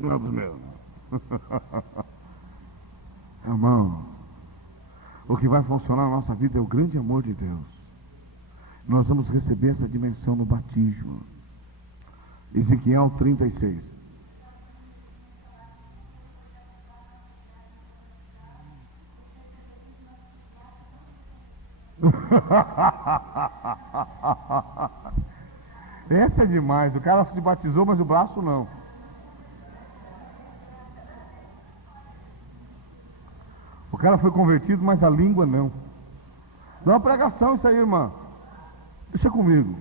Não é dos meus. Irmão, o que vai funcionar na nossa vida é o grande amor de Deus. Nós vamos receber essa dimensão no batismo. Ezequiel 36. Essa é demais. O cara se batizou, mas o braço não. O cara foi convertido, mas a língua não. Não é uma pregação isso aí, irmã. Deixa comigo.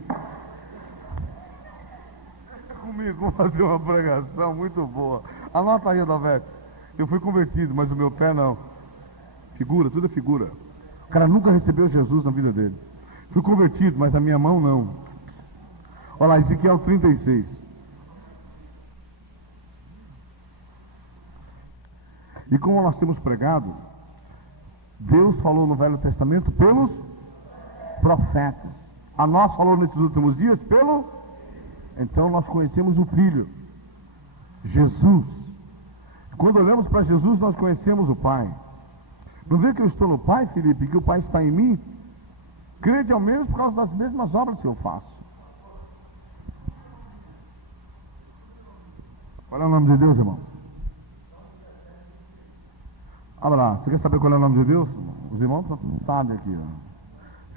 Deixa comigo, vamos fazer uma pregação muito boa. Anota aí, Adalberto. Eu fui convertido, mas o meu pé não. Figura, tudo é figura. O cara nunca recebeu Jesus na vida dele. Fui convertido, mas a minha mão não. Olha lá, Ezequiel 36. E como nós temos pregado, Deus falou no Velho Testamento pelos profetas. A nós falou nesses últimos dias pelo... Então nós conhecemos o Filho, Jesus. Quando olhamos para Jesus, nós conhecemos o Pai. Não vê que eu estou no Pai, Felipe, que o Pai está em mim? Crede ao menos por causa das mesmas obras que eu faço. Qual é o nome de Deus, irmão? Olha lá, você quer saber qual é o nome de Deus? Os irmãos sabem aqui, ó.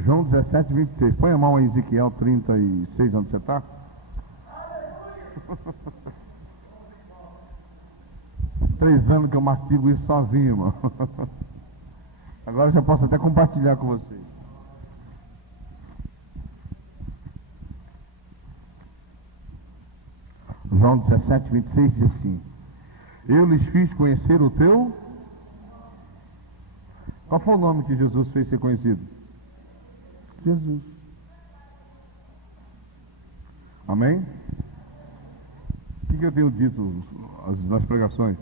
João 17, 26. Põe a mão em Ezequiel 36, onde você está. 3 anos que eu mastigo isso sozinho, irmão. Agora já posso até compartilhar com vocês. João 17, 26 diz assim: eu lhes fiz conhecer o teu... Qual foi o nome que Jesus fez ser conhecido? Jesus. Amém? O que eu tenho dito nas pregações?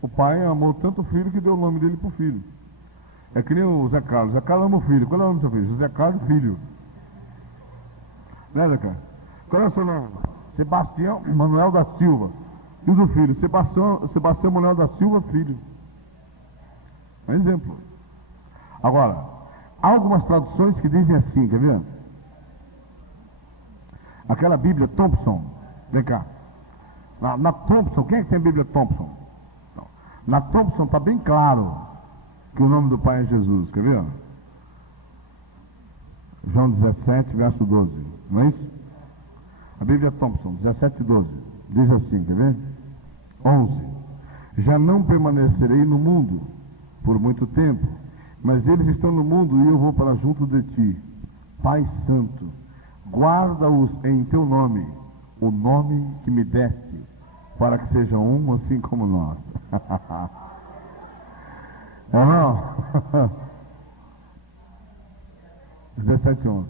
O pai amou tanto o filho que deu o nome dele para o filho. É que nem o Zé Carlos. Zé Carlos ama o filho. Qual é o nome do seu filho? José Carlos Filho. Né, Zé Carlos? Qual é o seu nome? Sebastião Manuel da Silva. E o do filho? Sebastião Manuel da Silva Filho. É um exemplo. Agora, há algumas traduções que dizem assim, quer ver? Aquela Bíblia Thompson, vem cá. Na Thompson, quem é que tem a Bíblia Thompson? Não. Na Thompson está bem claro que o nome do Pai é Jesus, quer ver? João 17, verso 12, não é isso? A Bíblia Thompson, 17, 12, diz assim, quer ver? 11. Já não permanecerei no mundo por muito tempo, mas eles estão no mundo e eu vou para junto de ti. Pai Santo, guarda-os em teu nome, o nome que me deste, para que sejam um assim como nós. É não? 17, 11.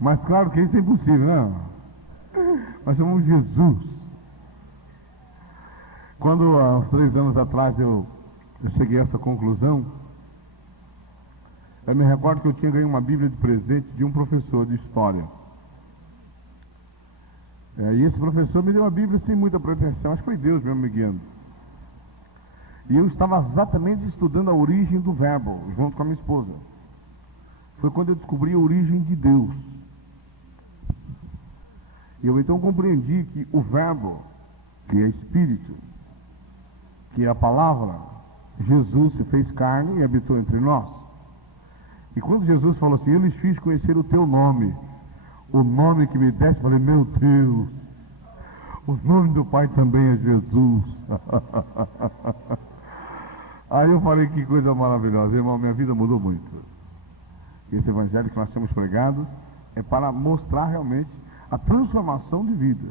Mas claro que isso é impossível, não? Nós chamamos Jesus. Quando há uns 3 anos atrás eu cheguei a essa conclusão, eu me recordo que eu tinha ganho uma Bíblia de presente de um professor de história. E esse professor me deu uma Bíblia sem muita pretensão, acho que foi Deus mesmo me guiando. E eu estava exatamente estudando a origem do verbo, junto com a minha esposa. Foi quando eu descobri a origem de Deus. E eu então compreendi que o verbo, que é Espírito, que é a palavra, Jesus se fez carne e habitou entre nós. E quando Jesus falou assim, eu lhes fiz conhecer o teu nome, o nome que me deste, eu falei, meu Deus, o nome do Pai também é Jesus. Aí eu falei, que coisa maravilhosa, irmão, minha vida mudou muito. E esse evangelho que nós temos pregado é para mostrar realmente a transformação de vida.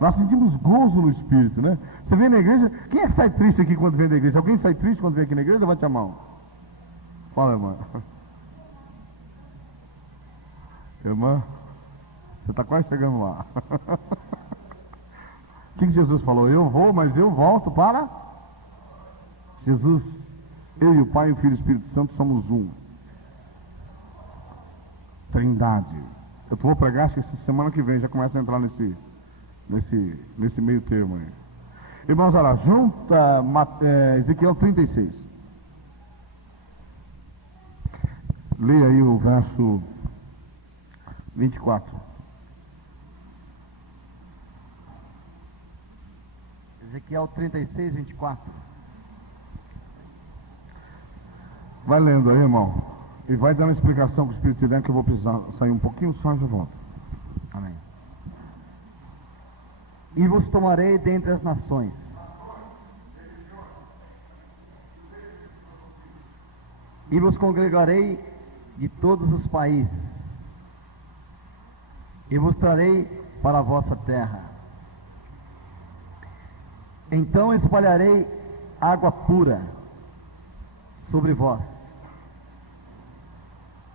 Nós sentimos gozo no Espírito, né? Você vem na igreja, quem é que sai triste aqui quando vem da igreja? Alguém sai triste quando vem aqui na igreja? Levante a mão. Fala, irmã. Irmã, você está quase chegando lá. O que Jesus falou? Eu vou, mas eu volto para Jesus. Eu e o Pai, o Filho e o Espírito Santo somos um. Trindade. Eu vou pregar, acho que essa semana que vem já começa a entrar nesse nesse meio termo aí. Irmãos, olha, junta Ezequiel 36. Leia aí o verso 24. Ezequiel 36, 24. Vai lendo aí, irmão. E vai dando explicação com o Espírito Santo, que eu vou precisar sair um pouquinho só e já volto. Amém. E vos tomarei dentre as nações, e vos congregarei de todos os países, e vos trarei para a vossa terra. Então espalharei água pura sobre vós,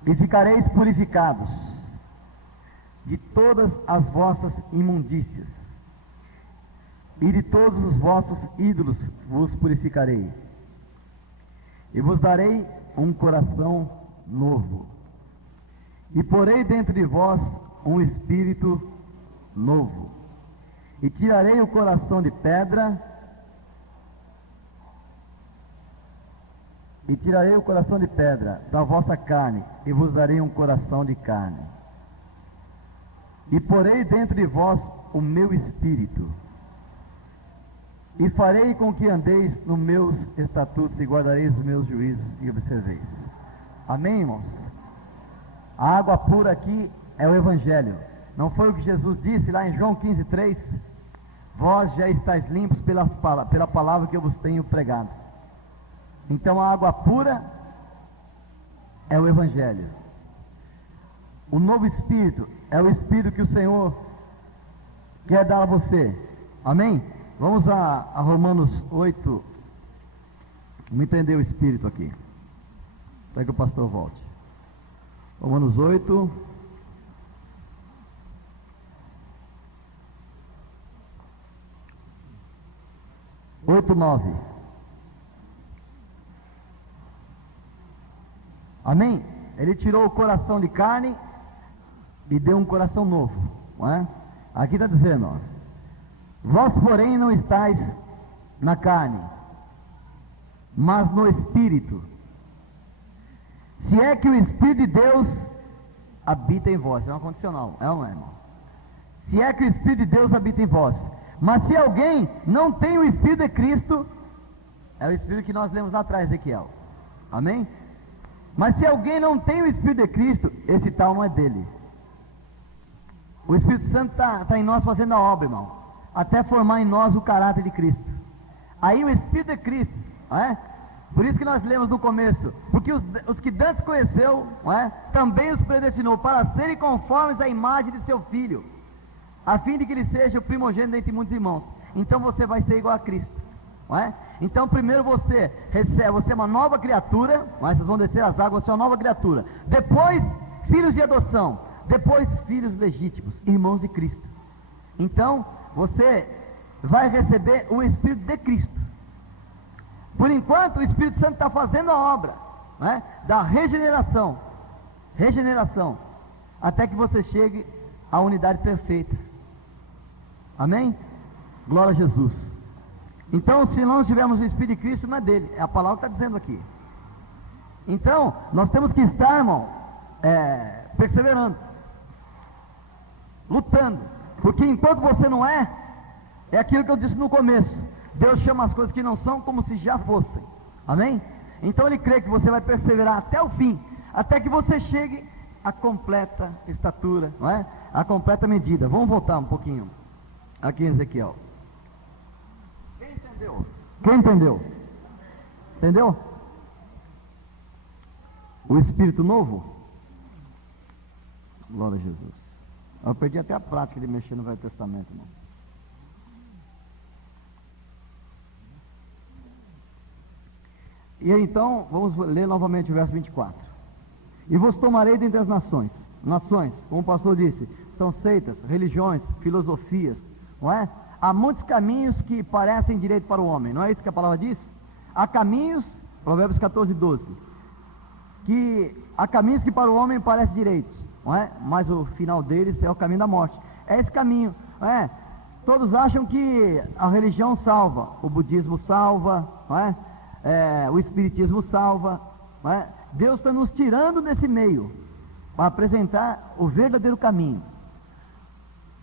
e ficareis purificados de todas as vossas imundícias, e de todos os vossos ídolos vos purificarei, e vos darei um coração novo, e porei dentro de vós um espírito novo, e tirarei o coração de pedra, da vossa carne, e vos darei um coração de carne, e porei dentro de vós o meu espírito, e farei com que andeis nos meus estatutos e guardareis os meus juízos e observeis. Amém, irmãos? A água pura aqui é o Evangelho. Não foi o que Jesus disse lá em João 15:3? Vós já estáis limpos pela palavra que eu vos tenho pregado. Então a água pura é o Evangelho. O novo Espírito é o Espírito que o Senhor quer dar a você. Amém? Vamos a Romanos 8. Vamos entender o Espírito aqui, até que o pastor volte. Romanos 8. Oito, 9. Amém? Ele tirou o coração de carne e deu um coração novo, não é? Aqui está dizendo, ó: vós, porém, não estáis na carne, mas no Espírito, se é que o Espírito de Deus habita em vós. É uma condicional, é ou não é, irmão? Se é que o Espírito de Deus habita em vós. Mas se alguém não tem o Espírito de Cristo, é o Espírito que nós lemos lá atrás, Ezequiel. Amém? Mas se alguém não tem o Espírito de Cristo, esse tal não é dele. O Espírito Santo está em nós fazendo a obra, irmão, até formar em nós o caráter de Cristo. Aí o Espírito de Cristo, não é? Por isso que nós lemos no começo: porque os que Deus conheceu, não é? Também os predestinou para serem conformes à imagem de seu Filho, a fim de que ele seja o primogênito entre muitos irmãos. Então você vai ser igual a Cristo, não é? Então primeiro você recebe, você é uma nova criatura, não é? Vocês vão descer as águas, você é uma nova criatura. Depois, filhos de adoção. Depois, filhos legítimos, irmãos de Cristo. Então, você vai receber o Espírito de Cristo. Por enquanto, o Espírito Santo está fazendo a obra, né, da regeneração, até que você chegue à unidade perfeita. Amém? Glória a Jesus. Então, se não tivermos o Espírito de Cristo, não é dele, é a palavra que está dizendo aqui. Então, nós temos que estar, irmão, perseverando, lutando, porque enquanto você não é aquilo que eu disse no começo: Deus chama as coisas que não são como se já fossem. Amém? Então Ele crê que você vai perseverar até o fim, até que você chegue à completa estatura, não é? A completa medida. Vamos voltar um pouquinho aqui em Ezequiel. Quem entendeu? Quem entendeu? Entendeu? O Espírito novo? Glória a Jesus. Eu perdi até a prática de mexer no Velho Testamento, irmão. E então, vamos ler novamente o verso 24. E vos tomarei dentre as nações, como o pastor disse, são seitas, religiões, filosofias, não é? Há muitos caminhos que parecem direito para o homem, não é isso que a palavra diz? Há caminhos, Provérbios 14, 12, que há caminhos que para o homem parecem direitos, não é? Mas o final deles é o caminho da morte. É esse caminho, não é? Todos acham que a religião salva, o budismo salva, não é? O espiritismo salva, não é? Deus está nos tirando desse meio para apresentar o verdadeiro caminho.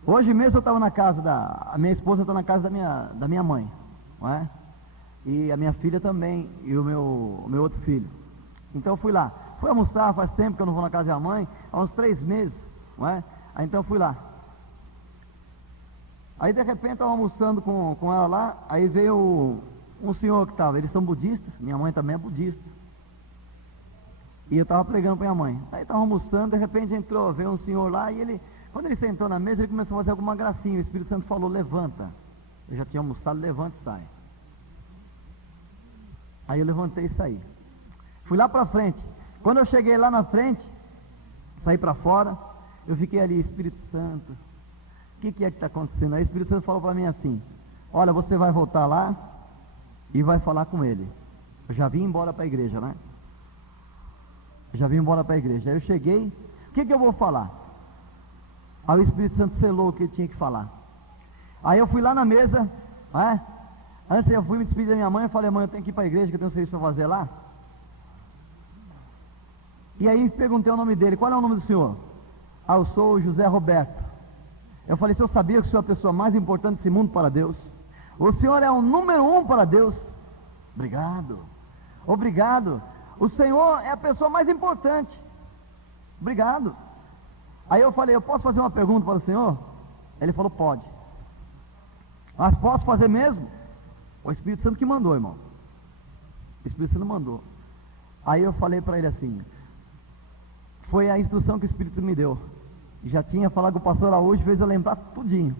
Hoje mesmo eu estava na casa a minha esposa está na casa da minha mãe, não é? E a minha filha também, e o meu outro filho. Então eu fui lá, fui almoçar, faz tempo que eu não vou na casa da minha mãe, há uns 3 meses, não é? Aí então eu fui lá. Aí de repente eu estava almoçando com ela lá, aí veio um senhor que estava, eles são budistas, minha mãe também é budista. E eu estava pregando para minha mãe. Aí estava almoçando, de repente veio um senhor lá e ele, quando ele sentou na mesa, ele começou a fazer alguma gracinha. O Espírito Santo falou, levanta. Eu já tinha almoçado, levanta e sai. Aí eu levantei e saí. Fui lá para frente. Quando eu cheguei lá na frente, saí para fora, eu fiquei ali, Espírito Santo, o que é que está acontecendo? Aí o Espírito Santo falou para mim assim, olha, você vai voltar lá e vai falar com ele. Eu já vim embora para a igreja, né? Aí eu cheguei, o que eu vou falar? Aí o Espírito Santo selou o que ele tinha que falar. Aí eu fui lá na mesa, né? Antes eu fui me despedir da minha mãe, eu falei, mãe, eu tenho que ir para a igreja, que eu tenho um serviço para fazer lá. E aí perguntei o nome dele, qual é o nome do senhor? Ah, eu sou o José Roberto. Eu falei, eu sabia que o senhor é a pessoa mais importante desse mundo para Deus? O senhor é o número 1 para Deus. Obrigado. O senhor é a pessoa mais importante. Obrigado. Aí eu falei, eu posso fazer uma pergunta para o senhor? Ele falou, pode. Mas posso fazer mesmo? O Espírito Santo que mandou, irmão. O Espírito Santo mandou. Aí eu falei para ele assim, foi a instrução que o Espírito me deu. Já tinha falado com o pastor Araújo, fez eu lembrar tudinho.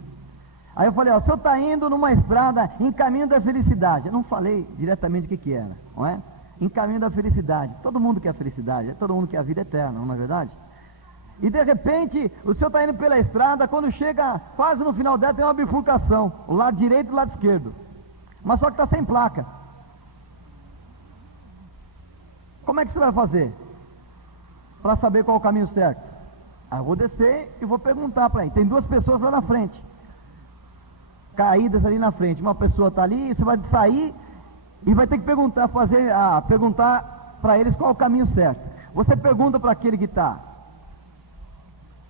Aí eu falei, o senhor está indo numa estrada em caminho da felicidade. Eu não falei diretamente o que era, não é? Em caminho da felicidade. Todo mundo quer felicidade, todo mundo quer a vida eterna, não é verdade? E de repente, o senhor está indo pela estrada, quando chega quase no final dela tem uma bifurcação, o lado direito e o lado esquerdo. Mas só que está sem placa. Como é que você vai fazer? Para saber qual é o caminho certo? Aí eu vou descer e vou perguntar para ele. Tem 2 pessoas lá na frente, caídas ali na frente. Uma pessoa está ali, você vai sair e vai ter que perguntar para eles qual é o caminho certo. Você pergunta para aquele que está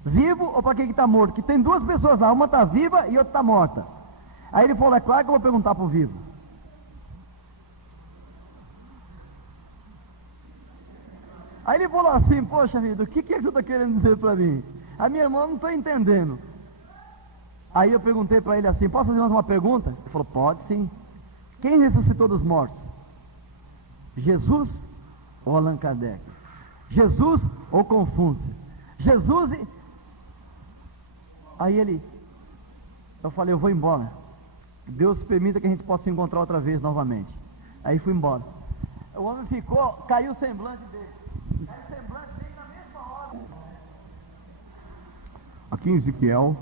vivo ou para aquele que está morto? Que tem 2 pessoas lá, uma está viva e outra está morta. Aí ele falou, é claro que eu vou perguntar para o vivo. Aí ele falou assim, poxa vida, o que você está querendo dizer para mim? A minha irmã não está entendendo. Aí eu perguntei para ele assim, posso fazer mais uma pergunta? Ele falou, pode sim. Quem ressuscitou dos mortos? Jesus ou Allan Kardec? Jesus ou Confúcio? Jesus e... Aí eu falei, eu vou embora. Deus permita que a gente possa se encontrar outra vez novamente. Aí fui embora. O homem caiu o semblante dele. Na mesma hora. Aqui em Ezequiel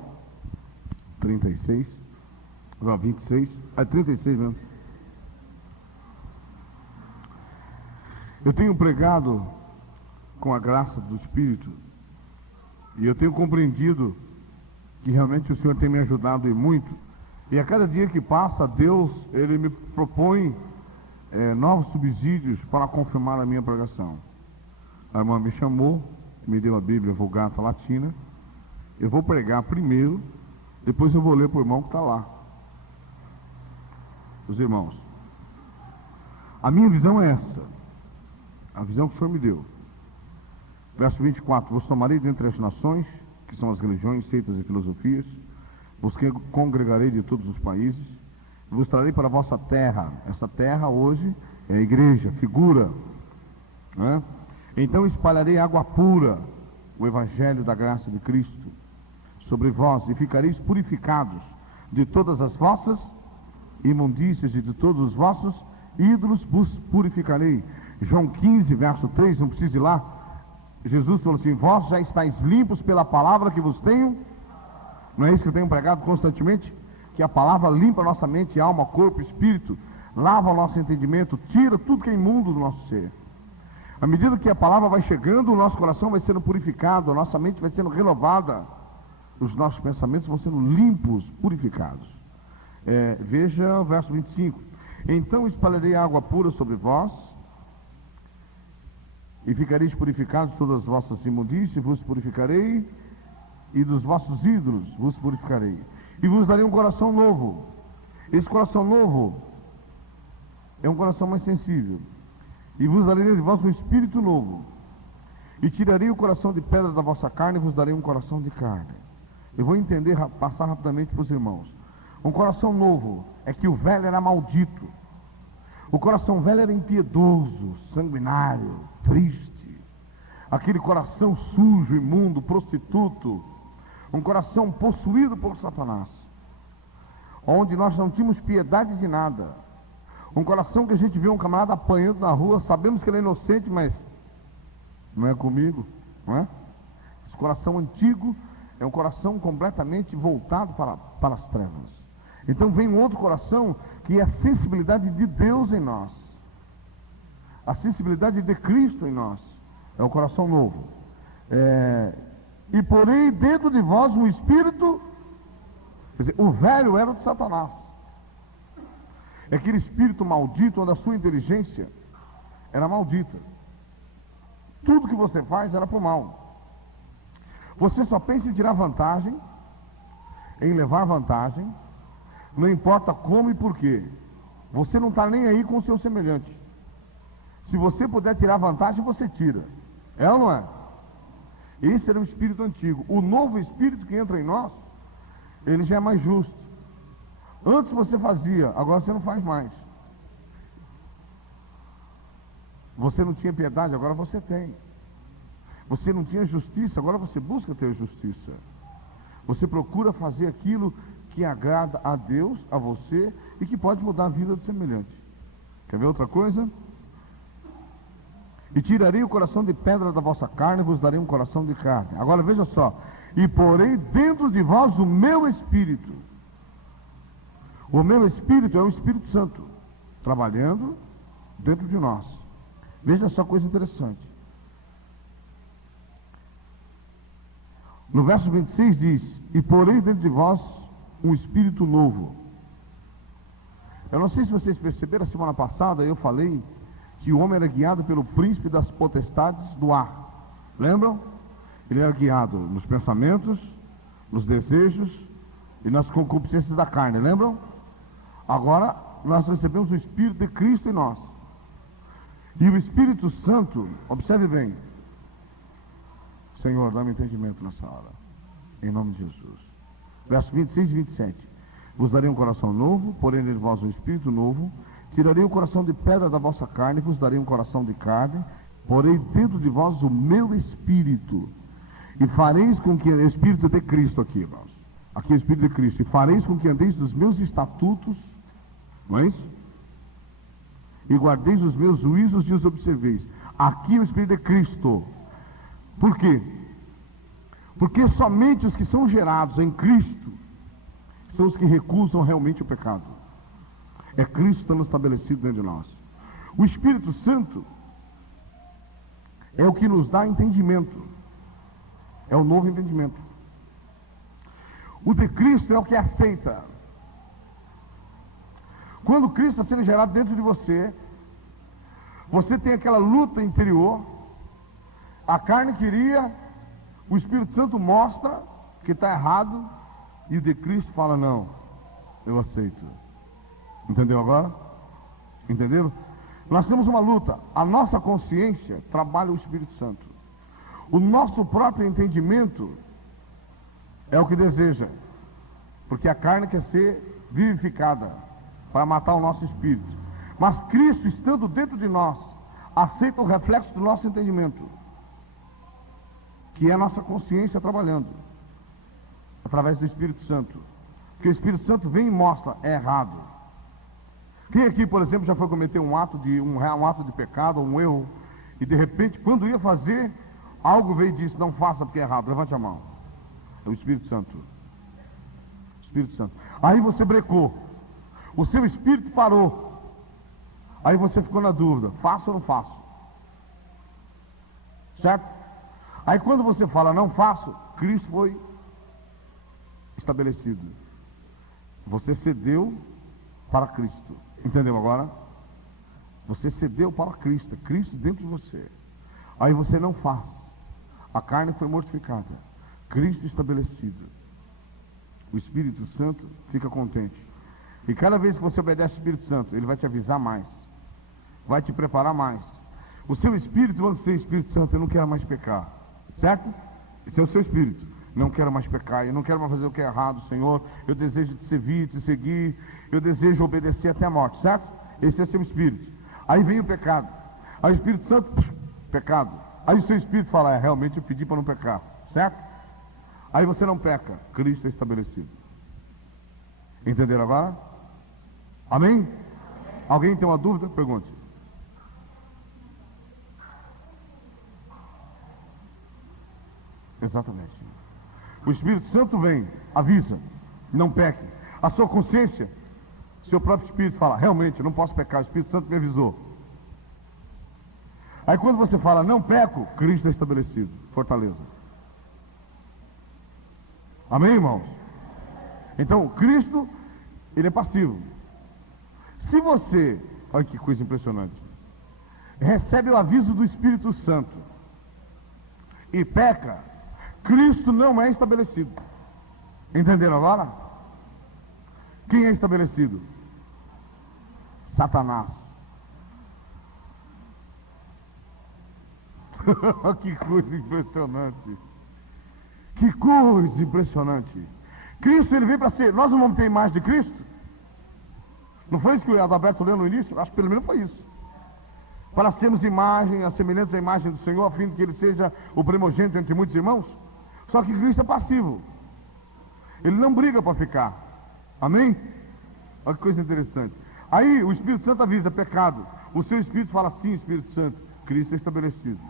36, não, 26, 36 mesmo. Eu tenho pregado com a graça do Espírito e eu tenho compreendido que realmente o Senhor tem me ajudado e muito. E a cada dia que passa, Deus, Ele me propõe novos subsídios para confirmar a minha pregação. A irmã me chamou, me deu a Bíblia Vulgata Latina. Eu vou pregar primeiro, depois eu vou ler para o irmão que está lá. Os irmãos. A minha visão é essa. A visão que o Senhor me deu. Verso 24. Vos tomarei dentre as nações, que são as religiões, seitas e filosofias. Vos congregarei de todos os países. Vos trarei para a vossa terra. Essa terra hoje é a igreja, figura. Né? Então espalharei água pura, o evangelho da graça de Cristo, sobre vós, e ficareis purificados de todas as vossas imundícias e de todos os vossos ídolos vos purificarei. João 15, verso 3, não precisa ir lá. Jesus falou assim, vós já estáis limpos pela palavra que vos tenho. Não é isso que eu tenho pregado constantemente? Que a palavra limpa a nossa mente, alma, corpo, espírito, lava o nosso entendimento, tira tudo que é imundo do nosso ser. À medida que a palavra vai chegando, o nosso coração vai sendo purificado, a nossa mente vai sendo renovada, os nossos pensamentos vão sendo limpos, purificados. Veja o verso 25. Então espalharei água pura sobre vós, e ficareis purificados de todas as vossas imundícias, vos purificarei, e dos vossos ídolos vos purificarei. E vos darei um coração novo. Esse coração novo é um coração mais sensível. E vos darei de vós um espírito novo. E tirarei o coração de pedra da vossa carne e vos darei um coração de carne. Eu vou passar rapidamente para os irmãos. Um coração novo é que o velho era maldito. O coração velho era impiedoso, sanguinário, triste. Aquele coração sujo, imundo, prostituto. Um coração possuído por Satanás. Onde nós não tínhamos piedade de nada. Um coração que a gente vê um camarada apanhando na rua, sabemos que ele é inocente, mas não é comigo, não é? Esse coração antigo é um coração completamente voltado para as trevas. Então vem um outro coração que é a sensibilidade de Deus em nós. A sensibilidade de Cristo em nós. É o coração novo. E porém dentro de vós um espírito. Quer dizer, o velho era o de Satanás. É aquele espírito maldito onde a sua inteligência era maldita. Tudo que você faz era para o mal. Você só pensa em tirar vantagem, em levar vantagem, não importa como e por quê. Você não está nem aí com o seu semelhante. Se você puder tirar vantagem, você tira. É ou não é? Esse era o espírito antigo. O novo espírito que entra em nós, ele já é mais justo. Antes você fazia, agora você não faz mais. Você não tinha piedade, agora você tem. Você não tinha justiça, agora você busca ter justiça. Você procura fazer aquilo que agrada a Deus, a você, e que pode mudar a vida do semelhante. Quer ver outra coisa? E tirarei o coração de pedra da vossa carne, e vos darei um coração de carne. Agora veja só. E porei dentro de vós o meu Espírito. O meu Espírito é o Espírito Santo, trabalhando dentro de nós. Veja só coisa interessante. No verso 26 diz: e porei dentro de vós um espírito novo. Eu não sei se vocês perceberam, a semana passada eu falei que o homem era guiado pelo príncipe das potestades do ar. Lembram? Ele era guiado nos pensamentos, nos desejos e nas concupiscências da carne. Lembram? Agora nós recebemos o Espírito de Cristo em nós. E o Espírito Santo, observe bem. Senhor, dá-me entendimento nessa hora. Em nome de Jesus. Versos 26 e 27. Vos darei um coração novo, porém de vós um espírito novo. Tirarei o coração de pedra da vossa carne, vos darei um coração de carne. Porei dentro de vós o meu espírito. E fareis com que... O Espírito de Cristo aqui, irmãos. Aqui é o Espírito de Cristo. E fareis com que andeis dos meus estatutos. Não é isso? E guardeis os meus juízos e os observeis. Aqui é o Espírito de Cristo. Por quê? Porque somente os que são gerados em Cristo são os que recusam realmente o pecado. É Cristo estando estabelecido dentro de nós. O Espírito Santo é o que nos dá entendimento. É o novo entendimento. O de Cristo é o que aceita. Quando Cristo está sendo gerado dentro de você, você tem aquela luta interior. A carne queria, o Espírito Santo mostra que está errado, e o de Cristo fala: não, eu aceito. Entendeu agora? Entenderam? Nós temos uma luta. A nossa consciência trabalha o Espírito Santo. O nosso próprio entendimento é o que deseja, porque a carne quer ser vivificada para matar o nosso espírito. Mas Cristo, estando dentro de nós, aceita o reflexo do nosso entendimento, que é a nossa consciência trabalhando através do Espírito Santo. Porque o Espírito Santo vem e mostra: é errado. Quem aqui, por exemplo, já foi cometer um ato de pecado, um erro, e de repente, quando ia fazer, algo veio e disse: não faça porque é errado? Levante a mão. É o Espírito Santo. Espírito Santo. Aí você brecou. O seu espírito parou. Aí você ficou na dúvida: faço ou não faço? Certo? Aí quando você fala: não faço, Cristo foi estabelecido. Você cedeu para Cristo. Entendeu agora? Você cedeu para Cristo. Cristo dentro de você. Aí você não faz. A carne foi mortificada. Cristo estabelecido. O Espírito Santo fica contente. E cada vez que você obedece ao Espírito Santo, ele vai te avisar mais. Vai te preparar mais. O seu espírito, quando você é Espírito Santo, eu não quero mais pecar. Certo? Esse é o seu espírito. Não quero mais pecar, eu não quero mais fazer o que é errado, Senhor. Eu desejo te servir, te seguir. Eu desejo obedecer até a morte, certo? Esse é o seu espírito. Aí vem o pecado. Aí o Espírito Santo, pecado. Aí o seu espírito fala, realmente eu pedi para não pecar, certo? Aí você não peca, Cristo é estabelecido. Entenderam agora? Amém? Alguém tem uma dúvida? Pergunte. Exatamente. O Espírito Santo vem, avisa, não peque. A sua consciência, seu próprio Espírito fala, realmente, eu não posso pecar, o Espírito Santo me avisou. Aí quando você fala, não peco, Cristo é estabelecido, fortaleza. Amém, irmãos? Então, Cristo, ele é passivo. Se você, olha que coisa impressionante, recebe o aviso do Espírito Santo e peca, Cristo não é estabelecido. Entenderam agora? Quem é estabelecido? Satanás. Que coisa impressionante. Que coisa impressionante. Cristo, ele veio para ser. Nós não vamos ter imagem de Cristo? Não foi isso que o Adalberto leu no início? Acho que pelo menos foi isso. Para sermos imagem, a semelhança da imagem do Senhor, a fim de que ele seja o primogênito entre muitos irmãos. Só que Cristo é passivo. Ele não briga para ficar. Amém? Olha que coisa interessante. Aí o Espírito Santo avisa, pecado. O seu Espírito fala, sim, Espírito Santo, Cristo é estabelecido.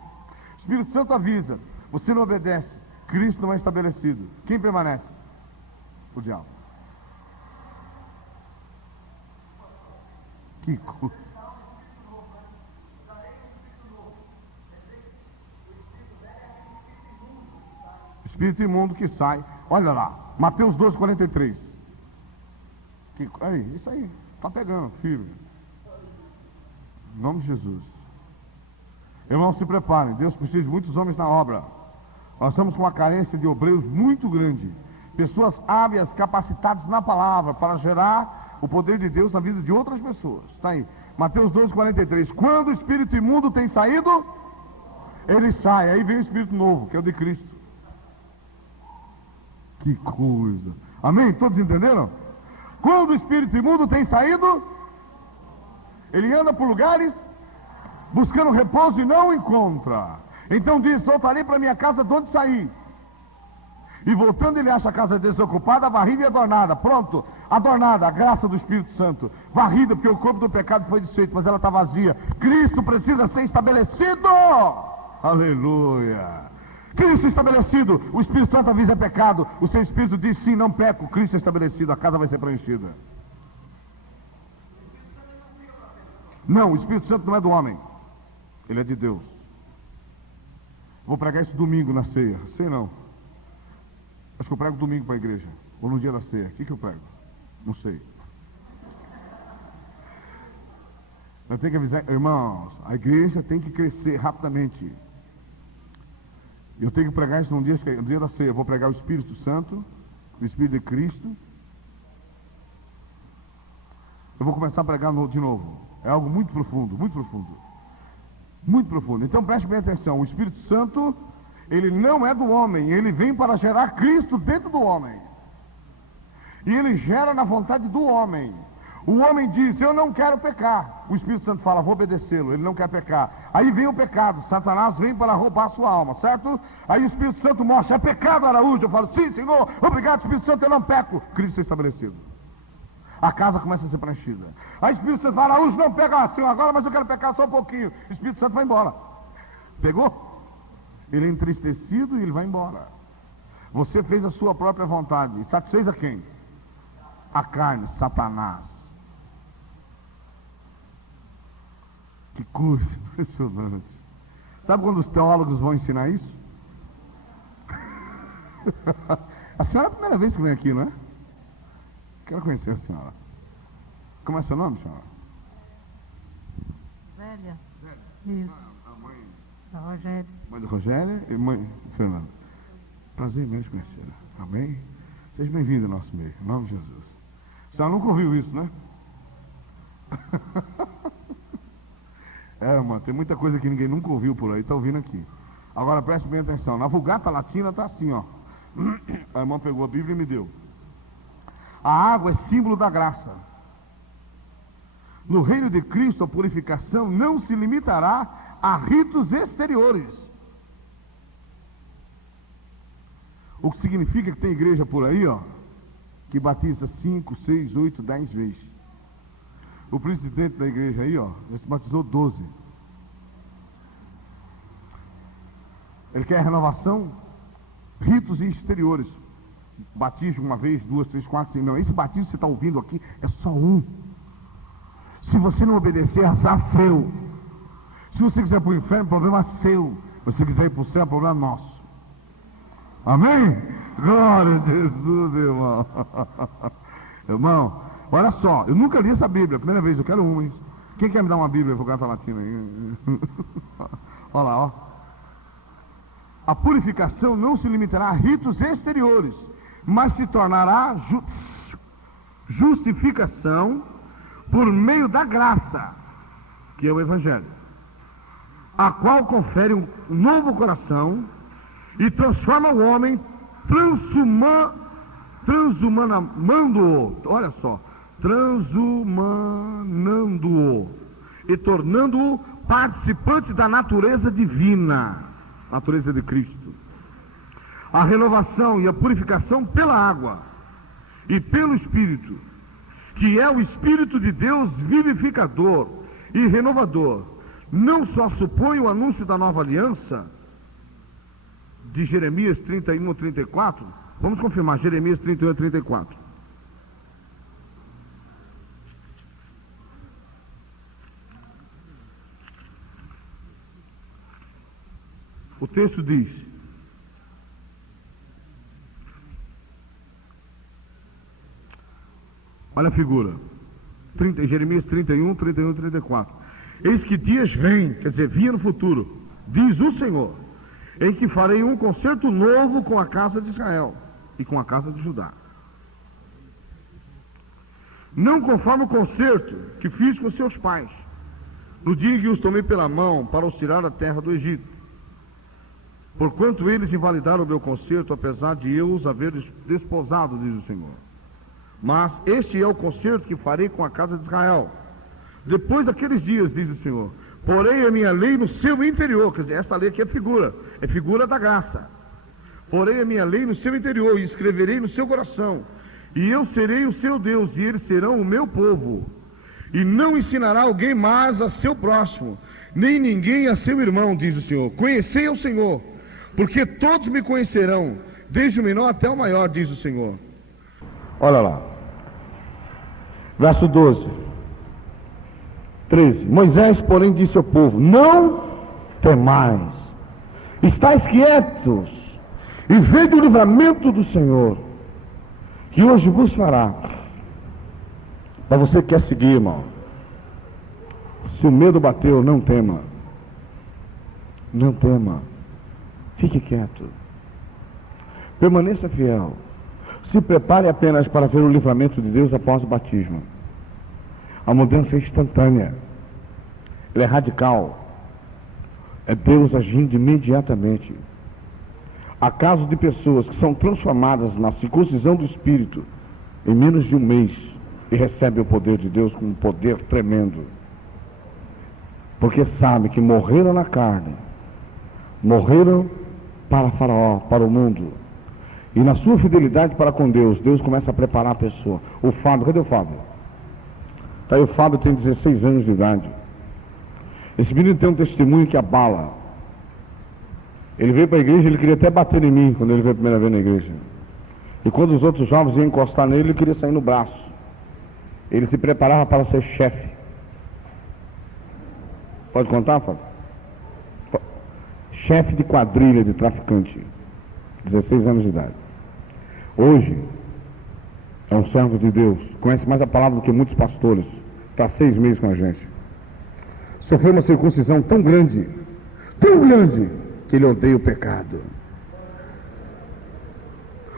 O Espírito Santo avisa, você não obedece, Cristo não é estabelecido. Quem permanece? O diabo. Que coisa. Espírito imundo que sai. Olha lá, Mateus 12:43. Aí, isso aí, está pegando, filho. Em nome de Jesus. Irmãos, se preparem, Deus precisa de muitos homens na obra. Nós estamos com uma carência de obreiros muito grande. Pessoas hábeis, capacitadas na palavra, para gerar o poder de Deus na vida de outras pessoas. Está aí, Mateus 12:43. Quando o espírito imundo tem saído, ele sai. Aí vem o espírito novo, que é o de Cristo. Que coisa. Amém? Todos entenderam? Quando o espírito imundo tem saído, ele anda por lugares buscando repouso e não encontra. Então diz, voltarei para minha casa de onde saí. E voltando ele acha a casa desocupada, varrida e adornada. Pronto, adornada, a graça do Espírito Santo. Varrida, porque o corpo do pecado foi desfeito, mas ela está vazia. Cristo precisa ser estabelecido. Aleluia. Cristo estabelecido, o Espírito Santo avisa pecado, o seu Espírito diz sim, não peco, Cristo é estabelecido, a casa vai ser preenchida. Não, o Espírito Santo não é do homem, ele é de Deus. Vou pregar isso domingo na ceia, sei não. Acho que eu prego domingo para a igreja, ou no dia da ceia, o que eu prego? Não sei. Eu tenho que avisar, irmãos, a igreja tem que crescer rapidamente. Eu tenho que pregar isso no dia da ceia. Eu vou pregar o Espírito Santo, o Espírito de Cristo. Eu vou começar a pregar de novo. É algo muito profundo, muito profundo. Muito profundo. Então preste bem atenção. O Espírito Santo, ele não é do homem. Ele vem para gerar Cristo dentro do homem. E ele gera na vontade do homem. O homem diz, eu não quero pecar. O Espírito Santo fala, vou obedecê-lo. Ele não quer pecar. Aí vem o pecado. Satanás vem para roubar a sua alma, certo? Aí o Espírito Santo mostra, é pecado, Araújo. Eu falo, sim, Senhor, obrigado, Espírito Santo, eu não peco. Cristo é estabelecido. A casa começa a ser preenchida. Aí o Espírito Santo fala, Araújo, não pega assim agora, mas eu quero pecar só um pouquinho. O Espírito Santo vai embora. Pegou? Ele é entristecido e ele vai embora. Você fez a sua própria vontade. E satisfez a quem? A carne, Satanás. Que coisa impressionante. Sabe quando os teólogos vão ensinar isso? A senhora é a primeira vez que vem aqui, não é? Quero conhecer a senhora. Como é seu nome, senhora? Zélia. Isso. A mãe. A Rogério. Mãe do Rogério e mãe Fernanda. Prazer mesmo conhecê-la. Amém? Seja bem-vindo ao nosso meio. Em nome de Jesus. A senhora nunca ouviu isso, né? Irmã, tem muita coisa que ninguém nunca ouviu por aí, está ouvindo aqui. Agora preste bem atenção. Na Vulgata Latina está assim, ó. A irmã pegou a Bíblia e me deu. A água é símbolo da graça. No reino de Cristo, a purificação não se limitará a ritos exteriores. O que significa que tem igreja por aí, ó, que batiza 5, 6, 8, 10 vezes. O presidente da igreja aí, ó, já se batizou 12. Ele quer renovação, ritos exteriores. Batismo uma vez, 2, 3, 4, 5. Não, esse batismo que você está ouvindo aqui é só um. Se você não obedecer, azar seu. Se você quiser ir para o inferno, problema é seu. Se você quiser ir para o céu, problema é nosso. Amém? Glória a Jesus, irmão. Irmão, olha só, eu nunca li essa Bíblia, primeira vez, eu quero uma, hein? Quem quer me dar uma Bíblia, Vulgata Latina aí? Olha lá, ó. A purificação não se limitará a ritos exteriores, mas se tornará justificação por meio da graça, que é o Evangelho, a qual confere um novo coração e transforma o homem, transhumanando-o, olha só, transhumanando-o e tornando-o participante da natureza divina, natureza de Cristo. A renovação e a purificação pela água e pelo Espírito, que é o Espírito de Deus vivificador e renovador, não só supõe o anúncio da nova aliança de Jeremias 31 a 34, vamos confirmar, Jeremias 31 a 34. O texto diz: olha a figura, Jeremias 31, 31 e 34. Eis que dias vêm, quer dizer, vinha no futuro, diz o Senhor, em que farei um concerto novo com a casa de Israel e com a casa de Judá. Não conforme o concerto que fiz com seus pais, no dia em que os tomei pela mão para os tirar da terra do Egito. Porquanto eles invalidaram o meu concerto, apesar de eu os haver desposado, diz o Senhor. Mas este é o concerto que farei com a casa de Israel. Depois daqueles dias, diz o Senhor, porei a minha lei no seu interior. Quer dizer, essa lei aqui é figura da graça. Porei a minha lei no seu interior e escreverei no seu coração. E eu serei o seu Deus, e eles serão o meu povo. E não ensinará alguém mais a seu próximo, nem ninguém a seu irmão, diz o Senhor. Conhecei ao Senhor, porque todos me conhecerão, desde o menor até o maior, diz o Senhor. Olha lá, verso 12, 13. Moisés, porém, disse ao povo: não temais, estáis quietos, e vede o livramento do Senhor, que hoje vos fará. Para você que quer seguir, irmão, se o medo bateu, não tema, não tema, fique quieto, permaneça fiel, se prepare apenas para ver o livramento de Deus após o batismo. A mudança é instantânea, ela é radical, é Deus agindo imediatamente. Há casos de pessoas que são transformadas na circuncisão do Espírito em menos de um mês e recebem o poder de Deus com um poder tremendo, porque sabem que morreram na carne, morreram para Faraó, para o mundo, e na sua fidelidade para com Deus, Deus começa a preparar a pessoa. O Fábio, cadê o Fábio? Está aí, o Fábio tem 16 anos de idade. Esse menino tem um testemunho que abala. Ele veio para a igreja, ele queria até bater em mim quando ele veio a primeira vez na igreja. E quando os outros jovens iam encostar nele, ele queria sair no braço. Ele se preparava para ser chefe. Pode contar, Fábio? Chefe de quadrilha de traficante. 16 anos de idade. Hoje, É um servo de Deus, conhece mais a palavra do que muitos pastores. Está 6 meses com a gente. Sofreu uma circuncisão tão grande, que ele odeia o pecado.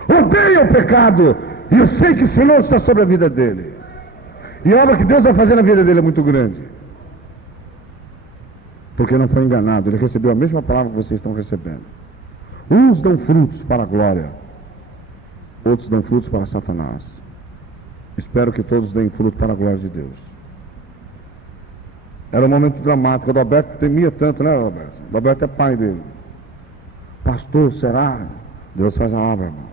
Odeia o pecado. E eu sei que o Senhor está sobre a vida dele. E a obra que Deus vai fazer na vida dele é muito grande. Porque não foi enganado. Ele recebeu a mesma palavra que vocês estão recebendo. Uns dão frutos para a glória, outros dão frutos para Satanás. Espero que todos deem fruto para a glória de Deus. Era um momento dramático. O Roberto temia tanto, né, Roberto? O Roberto é pai dele. Pastor, será? Deus faz a obra, irmão.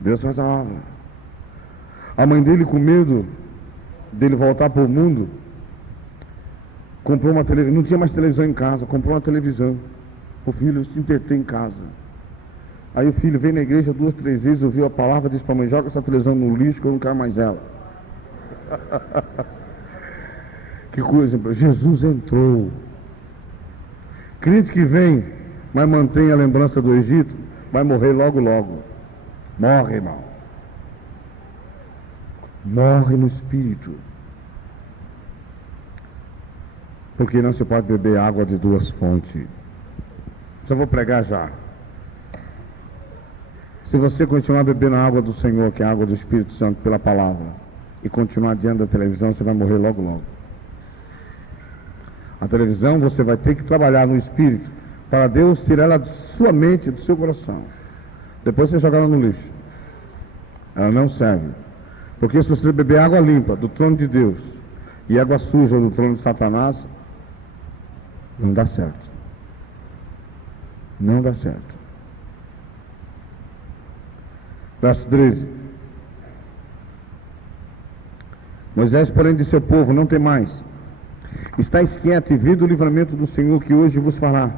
Deus faz a obra. A mãe dele, com medo dele voltar para o mundo, comprou uma televisão. Não tinha mais televisão em casa, comprou uma televisão. O filho se entreteu em casa. Aí o filho veio na igreja 2, 3 vezes, ouviu a palavra, disse para a mãe: joga essa televisão no lixo que eu não quero mais ela. Que coisa, Jesus entrou. Crente que vem, mas mantém a lembrança do Egito, vai morrer logo, logo. Morre, irmão. Morre no espírito. Porque não se pode beber água de 2 fontes. Só vou pregar já. Se você continuar bebendo a água do Senhor, que é a água do Espírito Santo, pela palavra, e continuar diante da televisão, você vai morrer logo, logo. A televisão você vai ter que trabalhar no espírito para Deus tirar ela de sua mente, do seu coração. Depois você joga ela no lixo. Ela não serve. Porque se você beber água limpa do trono de Deus e água suja do trono de Satanás, não dá certo. Não dá certo. Verso 13. Moisés, porém, disse ao povo: não tem mais. Estais quieto e vede o livramento do Senhor que hoje vos fará.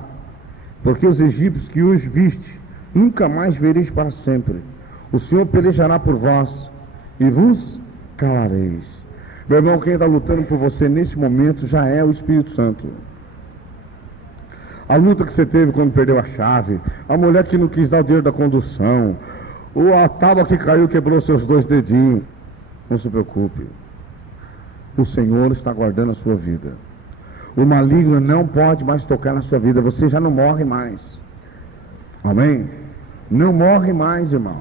Porque os egípcios que hoje viste, nunca mais vereis para sempre. O Senhor pelejará por vós e vos calareis. Meu irmão, quem está lutando por você nesse momento já é o Espírito Santo. A luta que você teve quando perdeu a chave, a mulher que não quis dar o dinheiro da condução, ou a tábua que caiu e quebrou seus 2 dedinhos. Não se preocupe. O Senhor está guardando a sua vida. O maligno não pode mais tocar na sua vida. Você já não morre mais. Amém? Não morre mais, irmão.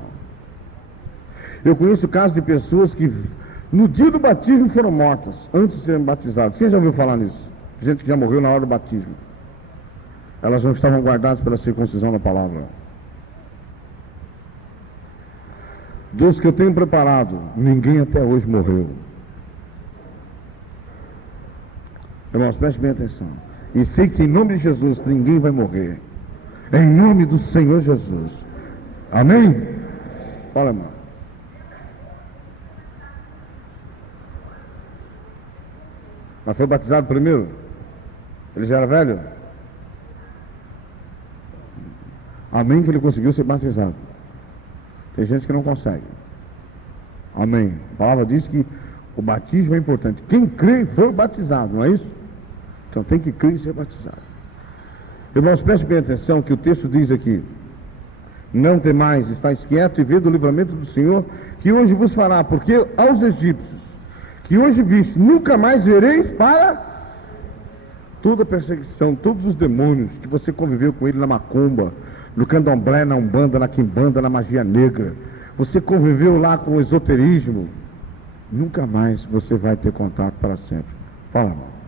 Eu conheço casos de pessoas que no dia do batismo foram mortas, antes de serem batizadas. Você já ouviu falar nisso? Gente que já morreu na hora do batismo. Elas não estavam guardadas pela circuncisão da palavra. Deus que eu tenho preparado, ninguém até hoje morreu. Irmãos, prestem bem atenção. E sei que em nome de Jesus ninguém vai morrer. Em nome do Senhor Jesus. Amém? Olha, irmão. Mas foi batizado primeiro? Ele já era velho? Amém que ele conseguiu ser batizado. Tem gente que não consegue. Amém. A palavra diz que o batismo é importante. Quem crê foi batizado, não é isso? Então tem que crer e ser batizado. Irmãos, prestem bem atenção que o texto diz aqui: não temais, estáis quietos e vede o livramento do Senhor que hoje vos fará, porque aos egípcios que hoje viste, nunca mais vereis para toda a perseguição, todos os demônios que você conviveu com ele na macumba, no candomblé, na umbanda, na quimbanda, na magia negra. Você conviveu lá com o esoterismo. Nunca mais você vai ter contato para sempre. Fala, irmão.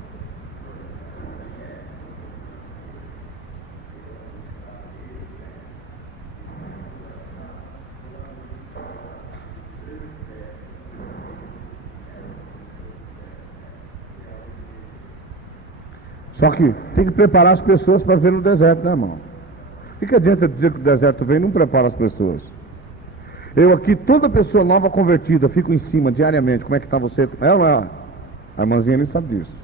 Só que tem que preparar as pessoas para ver no deserto, né, irmão? O que adianta dizer que o deserto vem e não prepara as pessoas? Eu aqui, toda pessoa nova convertida, fico em cima diariamente. Como é que está você? É ou não é? A irmãzinha ali sabe disso.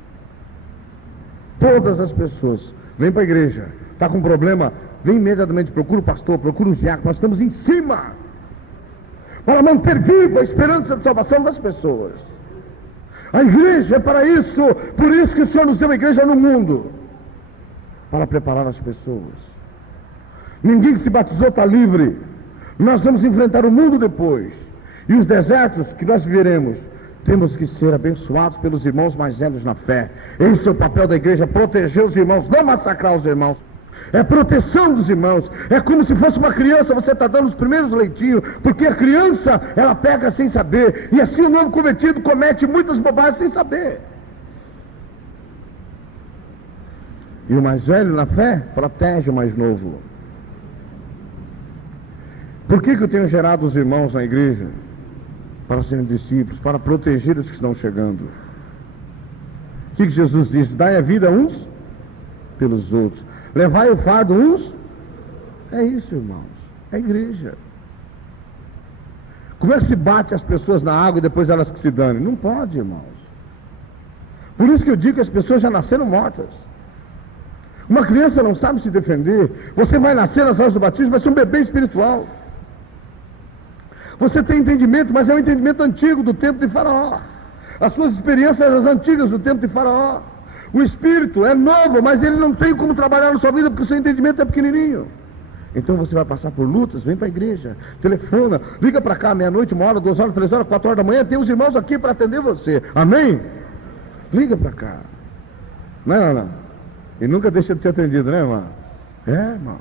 Todas as pessoas vêm para a igreja, está com problema, vem imediatamente, procura o pastor, procura o diácono. Nós estamos em cima para manter viva a esperança de salvação das pessoas. A igreja é para isso, por isso que o Senhor nos deu a igreja no mundo, para preparar as pessoas. Ninguém que se batizou está livre. Nós vamos enfrentar o mundo depois. E os desertos que nós viveremos, temos que ser abençoados pelos irmãos mais velhos na fé. Esse é o papel da igreja, proteger os irmãos, não massacrar os irmãos. É proteção dos irmãos. É como se fosse uma criança, você está dando os primeiros leitinhos, porque a criança, ela pega sem saber, e assim o novo convertido comete muitas bobagens sem saber. E o mais velho na fé protege o mais novo. Por que eu tenho gerado os irmãos na igreja? Para serem discípulos, para proteger os que estão chegando. O que Jesus disse? Dai a vida uns pelos outros. Levai o fardo uns. É isso, irmãos. É a igreja. Como é que se bate as pessoas na água e depois elas que se danem? Não pode, irmãos. Por isso que eu digo que as pessoas já nasceram mortas. Uma criança não sabe se defender. Você vai nascer nas horas do batismo, vai ser um bebê espiritual. Você tem entendimento, mas é um entendimento antigo do tempo de Faraó. As suas experiências são as antigas do tempo de Faraó. O espírito é novo, mas ele não tem como trabalhar na sua vida porque o seu entendimento é pequenininho. Então você vai passar por lutas, vem para a igreja, telefona, liga para cá, meia-noite, 1 hora, 2 horas, 3 horas, 4 horas da manhã, tem os irmãos aqui para atender você. Amém? Liga para cá. Não. E nunca deixa de ser atendido, né, irmão? É, irmão.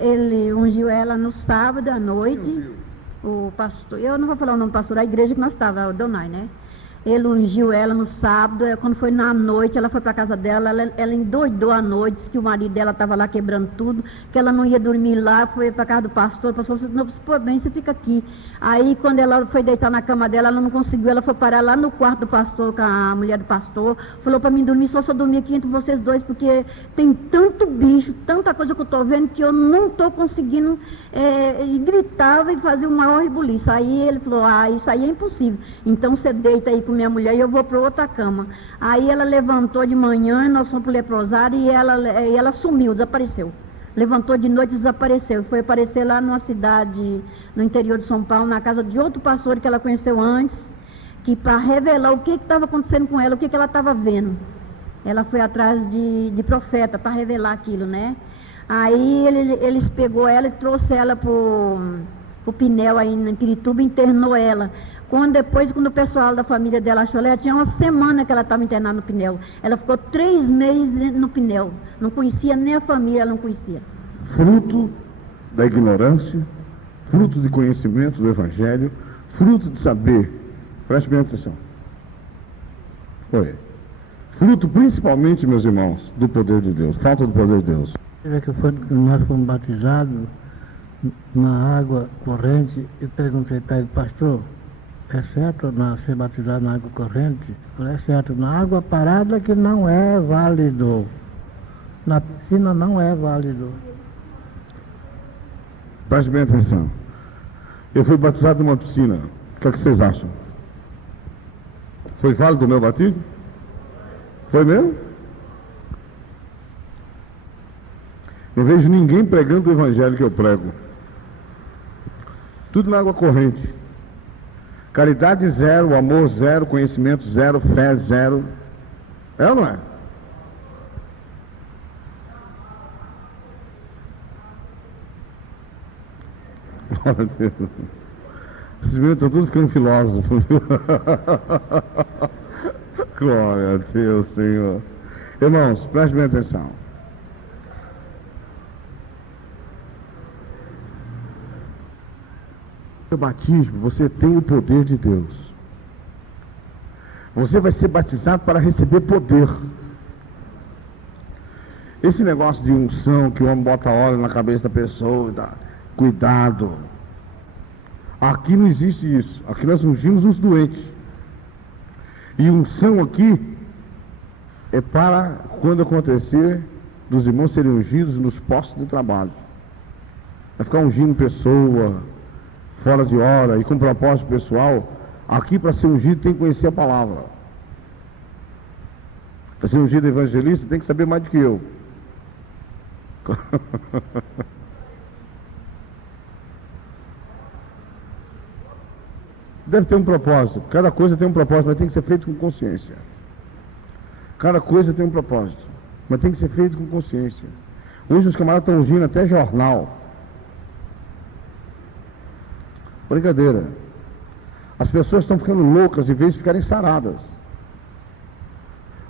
Ele ungiu ela no sábado à noite. O pastor, eu não vou falar o nome do pastor, a igreja que nós estávamos, o Donai, né? Ele ungiu ela no sábado, quando foi na noite, ela foi para a casa dela, ela endoidou à noite, disse que o marido dela estava lá quebrando tudo, que ela não ia dormir lá, foi para a casa do pastor, o pastor disse, não, pô, bem, você fica aqui. Aí, quando ela foi deitar na cama dela, ela não conseguiu, ela foi parar lá no quarto do pastor, com a mulher do pastor, falou para mim dormir, só dormir aqui entre vocês dois, porque tem tanto bicho, tanta coisa que eu estou vendo, que eu não estou conseguindo, e gritava e fazia um maior rebuliço. Aí ele falou, isso aí é impossível, então você deita aí com minha mulher e eu vou para outra cama. Aí ela levantou de manhã, nós fomos para o leprosário e ela sumiu, desapareceu. Levantou de noite e desapareceu. Foi aparecer lá numa cidade no interior de São Paulo, na casa de outro pastor que ela conheceu antes, que para revelar o que estava acontecendo com ela, o que ela estava vendo. Ela foi atrás de profeta para revelar aquilo, né? Aí eles pegou ela e trouxe ela para o Pinel aí em Pirituba e internou ela. Quando o pessoal da família dela achou ela, tinha uma semana que ela estava internada no Pinel. Ela ficou 3 meses no Pinel. Não conhecia nem a família, ela não conhecia. Fruto da ignorância, fruto de conhecimento do Evangelho, fruto de saber. Preste bem atenção. Oi. Fruto principalmente, meus irmãos, do poder de Deus. Falta do poder de Deus. Nós fomos batizados na água corrente e perguntei para ele, pastor, é certo ser batizado na água corrente? É certo, na água parada que não é válido. Na piscina não é válido. Preste bem atenção. Eu fui batizado numa piscina. O que é que vocês acham? Foi válido o meu batismo? Foi mesmo? Não vejo ninguém pregando o evangelho que eu prego. Tudo na água corrente. Caridade zero, amor zero, conhecimento zero, fé zero. É ou não é? Glória a Deus. Esses meninos estão todos ficando filósofos. Glória a Deus, Senhor. Irmãos, prestem bem atenção. No batismo, você tem o poder de Deus. Você vai ser batizado para receber poder. Esse negócio de unção, que o homem bota óleo na cabeça da pessoa, tá? Cuidado. Aqui não existe isso. Aqui nós ungimos os doentes. E unção aqui é para quando acontecer dos irmãos serem ungidos nos postos de trabalho. Vai ficar ungindo pessoa fora de hora e com propósito pessoal. Aqui, para ser ungido, tem que conhecer a palavra. Para ser ungido evangelista, tem que saber mais do que eu. deve ter um propósito. Cada coisa tem um propósito, mas tem que ser feito com consciência. Cada coisa tem um propósito, mas tem que ser feito com consciência. Hoje os camaradas estão ungindo até jornal. Brincadeira. As pessoas estão ficando loucas em vez de ficarem saradas.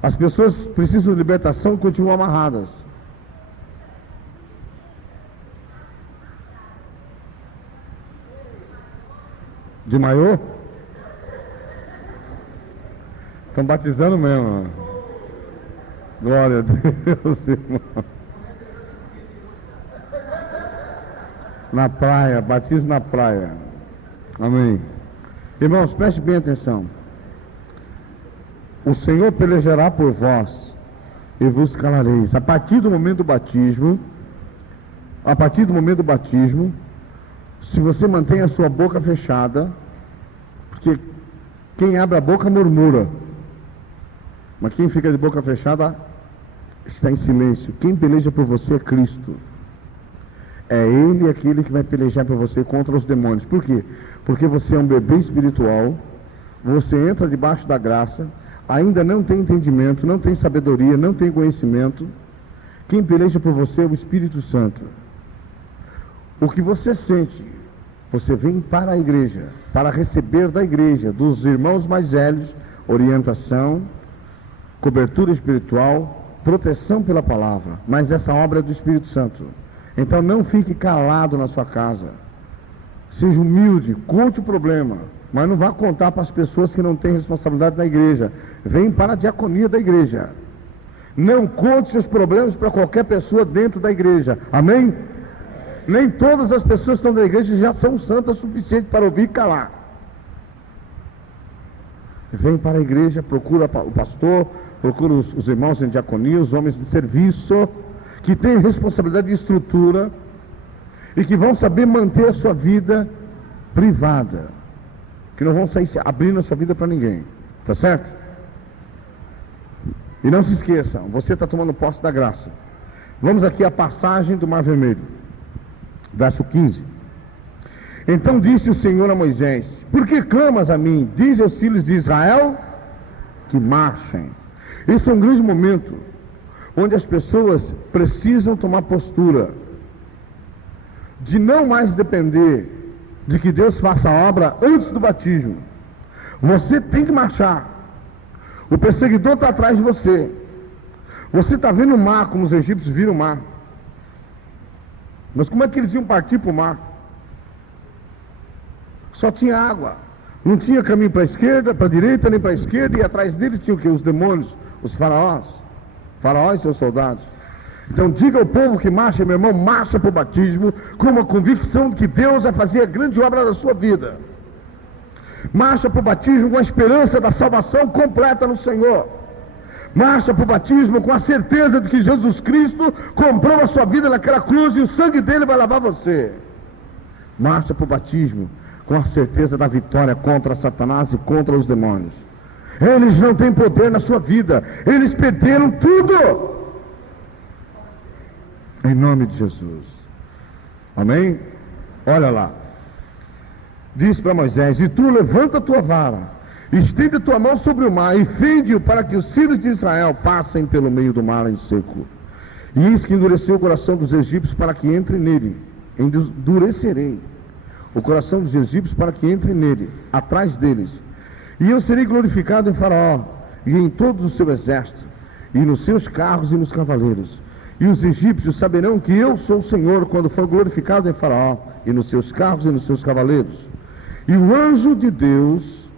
As pessoas precisam de libertação e continuam amarradas. De maiô? Estão batizando mesmo. Glória a Deus, irmão. Na praia, batismo na praia. Amém. Irmãos, preste bem atenção. O Senhor pelejará por vós e vos calareis. A partir do momento do batismo, se você mantém a sua boca fechada, porque quem abre a boca murmura, mas quem fica de boca fechada está em silêncio. Quem peleja por você é Cristo. É Ele aquele que vai pelejar por você contra os demônios. Por quê? Porque você é um bebê espiritual, você entra debaixo da graça, ainda não tem entendimento, não tem sabedoria, não tem conhecimento. Quem peleja por você é o Espírito Santo. O que você sente, você vem para a igreja, para receber da igreja, dos irmãos mais velhos, orientação, cobertura espiritual, proteção pela palavra. Mas essa obra é do Espírito Santo. Então não fique calado na sua casa. Seja humilde, conte o problema, mas não vá contar para as pessoas que não têm responsabilidade na igreja. Vem para a diaconia da igreja. Não conte seus problemas para qualquer pessoa dentro da igreja. Amém? Nem todas as pessoas que estão na igreja já são santas o suficiente para ouvir e calar. Vem para a igreja, procura o pastor, procura os irmãos em diaconia, os homens de serviço, que têm responsabilidade de estrutura e que vão saber manter a sua vida privada, que não vão sair abrindo a sua vida para ninguém, tá certo? E não se esqueçam, você está tomando posse da graça. Vamos aqui à passagem do Mar Vermelho, verso 15. Então disse o Senhor a Moisés: por que clamas a mim? Diz aos filhos de Israel que marchem. Esse é um grande momento onde as pessoas precisam tomar postura de não mais depender de que Deus faça a obra antes do batismo. Você tem que marchar. O perseguidor está atrás de você. Você está vendo o mar como os egípcios viram o mar. Mas como é que eles iam partir para o mar? Só tinha água. Não tinha caminho para a esquerda, para a direita, nem para a esquerda. E atrás deles tinha o quê? Os demônios, os faraós. Faraós e seus soldados. Então diga ao povo que marcha, meu irmão, marcha para o batismo com uma convicção de que Deus vai fazer a grande obra da sua vida. Marcha para o batismo com a esperança da salvação completa no Senhor. Marcha para o batismo com a certeza de que Jesus Cristo comprou a sua vida naquela cruz e o sangue dele vai lavar você. Marcha para o batismo com a certeza da vitória contra Satanás e contra os demônios. Eles não têm poder na sua vida. Eles perderam tudo. Em nome de Jesus. Amém? Olha lá. Diz para Moisés: e tu levanta a tua vara, estende a tua mão sobre o mar e fende-o para que os filhos de Israel passem pelo meio do mar em seco. E eis que endureceu o coração dos egípcios para que entrem nele. Endurecerei o coração dos egípcios para que entrem nele, atrás deles. E eu serei glorificado em Faraó e em todo o seu exército, e nos seus carros e nos cavaleiros. E os egípcios saberão que eu sou o Senhor quando for glorificado em Faraó, e nos seus carros e nos seus cavaleiros. E o anjo de Deus,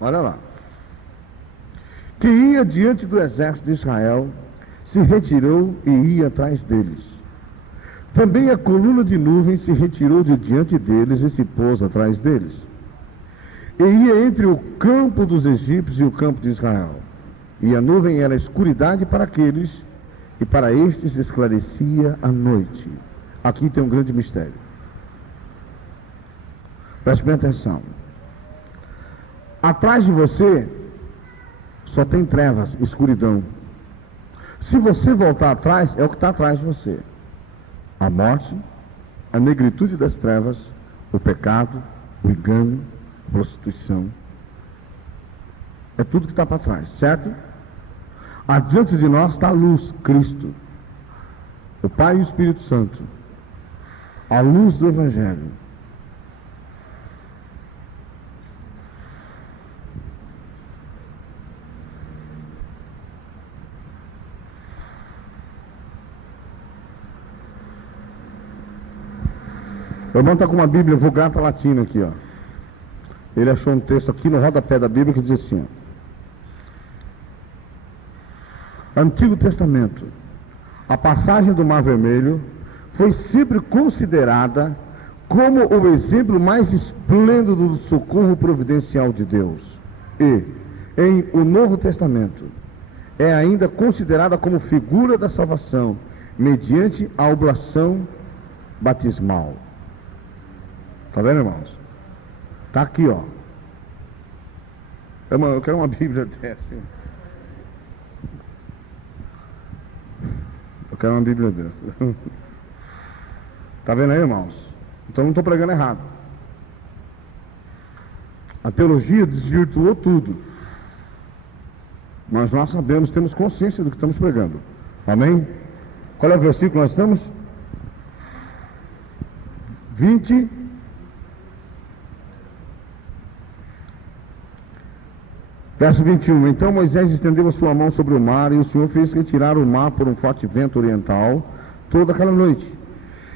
olha lá, que ia diante do exército de Israel, se retirou e ia atrás deles. Também a coluna de nuvem se retirou de diante deles e se pôs atrás deles. E ia entre o campo dos egípcios e o campo de Israel. E a nuvem era escuridade para aqueles, e para estes esclarecia a noite. Aqui tem um grande mistério. Preste bem atenção. Atrás de você só tem trevas, escuridão. Se você voltar atrás, é o que está atrás de você: a morte, a negritude das trevas, o pecado, o engano, a prostituição. É tudo que está para trás, certo? Adiante de nós está a luz, Cristo, o Pai e o Espírito Santo, a luz do Evangelho. O irmão está com uma Bíblia Vulgata Latina aqui, ó. Ele achou um texto aqui no rodapé da Bíblia que diz assim, ó. Antigo Testamento. A passagem do Mar Vermelho foi sempre considerada como o exemplo mais esplêndido do socorro providencial de Deus. E, em o Novo Testamento, é ainda considerada como figura da salvação, mediante a oblação batismal. Está vendo, irmãos? Está aqui, ó. Irmão, eu quero uma Bíblia dessa. Eu quero uma Bíblia dessa. Está vendo aí, irmãos? Então não estou pregando errado. A teologia desvirtuou tudo. Mas nós sabemos, temos consciência do que estamos pregando. Amém? Qual é o versículo que nós estamos? 20. Verso 21. Então Moisés estendeu a sua mão sobre o mar, e o Senhor fez retirar o mar por um forte vento oriental toda aquela noite.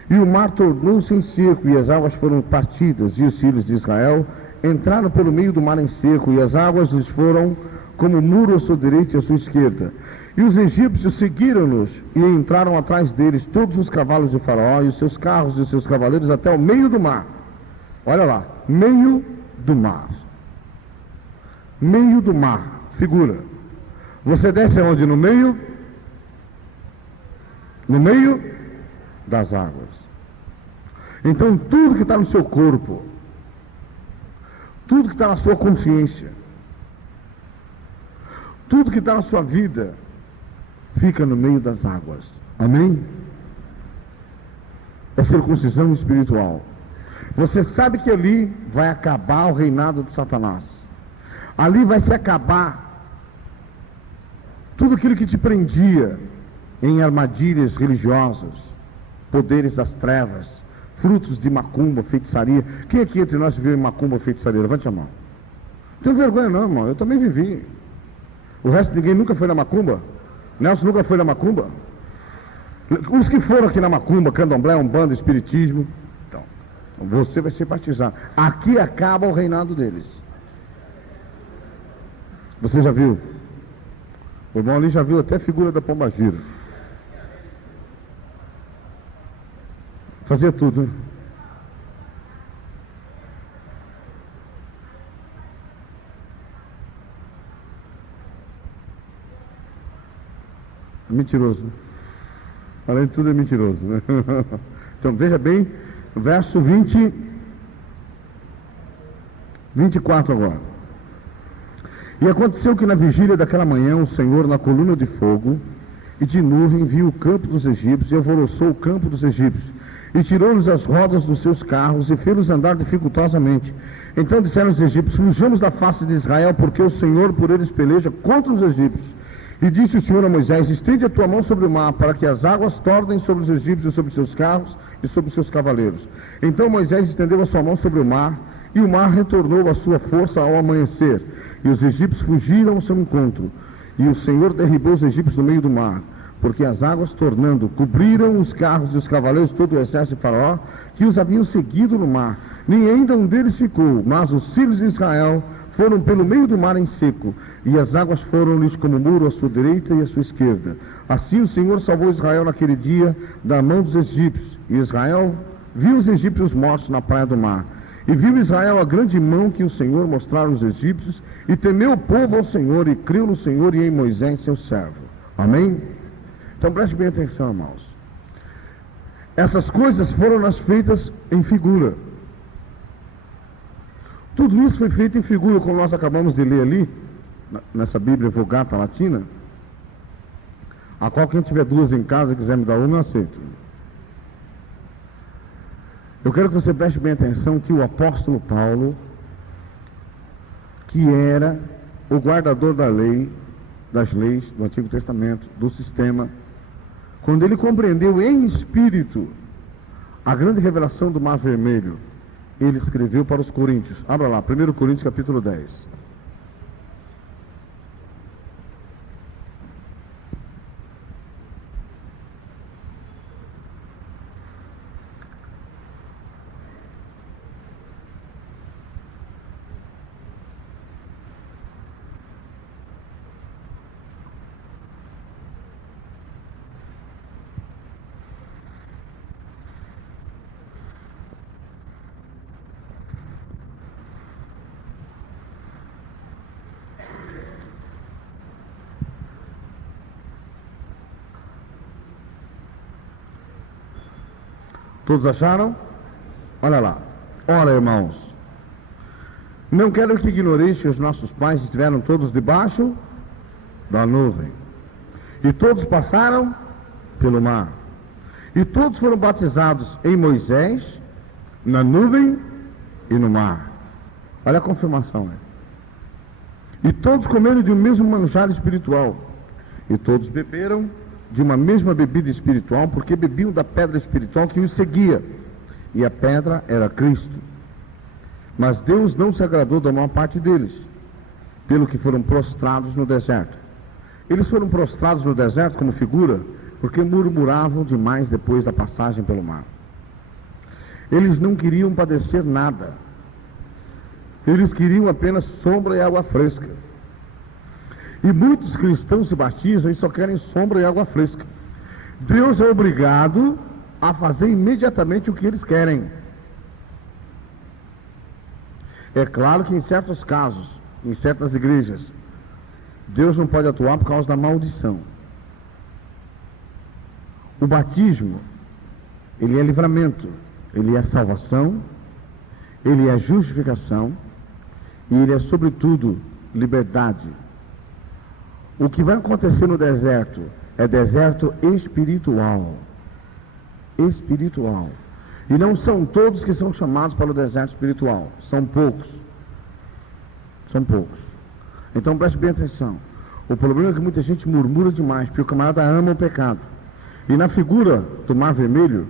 E o mar tornou-se em seco, e as águas foram partidas, e os filhos de Israel entraram pelo meio do mar em seco, e as águas lhes foram como muro à sua direita e à sua esquerda. E os egípcios seguiram-nos, e entraram atrás deles todos os cavalos de Faraó, e os seus carros e os seus cavaleiros até o meio do mar. Olha lá, meio do mar. Meio do mar, figura. Você desce aonde? No meio? No meio das águas. Então tudo que está no seu corpo, tudo que está na sua consciência, tudo que está na sua vida, fica no meio das águas. Amém? É circuncisão espiritual. Você sabe que ali vai acabar o reinado de Satanás. Ali vai se acabar tudo aquilo que te prendia em armadilhas religiosas, poderes das trevas, frutos de macumba, feitiçaria. Quem aqui entre nós viveu em macumba, feitiçaria? Levante a mão. Não tenho vergonha não, irmão, eu também vivi. O resto de ninguém nunca foi na macumba? Nelson nunca foi na macumba? Os que foram aqui na macumba, candomblé, umbanda, espiritismo, então, você vai ser batizado. Aqui acaba o reinado deles. Você já viu? O irmão ali já viu até a figura da pombagira. Fazia tudo, hein? É mentiroso. Além de tudo é mentiroso, né? Então veja bem, verso 24 agora. E aconteceu que na vigília daquela manhã o Senhor, na coluna de fogo e de nuvem, viu o campo dos egípcios e alvoroçou o campo dos egípcios, e tirou-lhes as rodas dos seus carros e fez-los andar dificultosamente. Então disseram os egípcios: fujamos da face de Israel, porque o Senhor por eles peleja contra os egípcios. E disse o Senhor a Moisés: estende a tua mão sobre o mar, para que as águas tornem sobre os egípcios, sobre seus carros e sobre seus cavaleiros. Então Moisés estendeu a sua mão sobre o mar, e o mar retornou à sua força ao amanhecer. E os egípcios fugiram ao seu encontro, e o Senhor derribou os egípcios no meio do mar, porque as águas, tornando, cobriram os carros e os cavaleiros, todo o exército de Faraó, que os haviam seguido no mar. Nem ainda um deles ficou, mas os filhos de Israel foram pelo meio do mar em seco, e as águas foram-lhes como muro à sua direita e à sua esquerda. Assim o Senhor salvou Israel naquele dia da mão dos egípcios, e Israel viu os egípcios mortos na praia do mar. E viu Israel a grande mão que o Senhor mostrara aos egípcios, e temeu o povo ao Senhor, e creu no Senhor e em Moisés, seu servo. Amém? Então preste bem atenção, irmãos. Essas coisas foram feitas em figura. Tudo isso foi feito em figura, como nós acabamos de ler ali, nessa Bíblia Vulgata Latina, a qual quem tiver duas em casa e quiser me dar uma, eu aceito. Eu quero que você preste bem atenção que o apóstolo Paulo, que era o guardador da lei, das leis do Antigo Testamento, do sistema, quando ele compreendeu em espírito a grande revelação do Mar Vermelho, ele escreveu para os Coríntios. Abra lá, 1 Coríntios capítulo 10. Todos acharam? Olha lá. Ora, irmãos, não quero que ignoreis que os nossos pais estiveram todos debaixo da nuvem, e todos passaram pelo mar, e todos foram batizados em Moisés, na nuvem e no mar. Olha a confirmação, né? E todos comeram de um mesmo manjar espiritual, e todos beberam de uma mesma bebida espiritual, porque bebiam da pedra espiritual que os seguia, e a pedra era Cristo. Mas Deus não se agradou da maior parte deles, pelo que foram prostrados no deserto. Eles foram prostrados no deserto como figura, porque murmuravam demais depois da passagem pelo mar. Eles não queriam padecer nada, eles queriam apenas sombra e água fresca. E muitos cristãos se batizam e só querem sombra e água fresca. Deus é obrigado a fazer imediatamente o que eles querem. É claro que em certos casos, em certas igrejas, Deus não pode atuar por causa da maldição. O batismo, ele é livramento, ele é salvação, ele é justificação e ele é sobretudo liberdade. O que vai acontecer no deserto é deserto espiritual. Espiritual. E não são todos que são chamados para o deserto espiritual. São poucos. São poucos. Então preste bem atenção. O problema é que muita gente murmura demais, porque o camarada ama o pecado. E na figura do Mar Vermelho,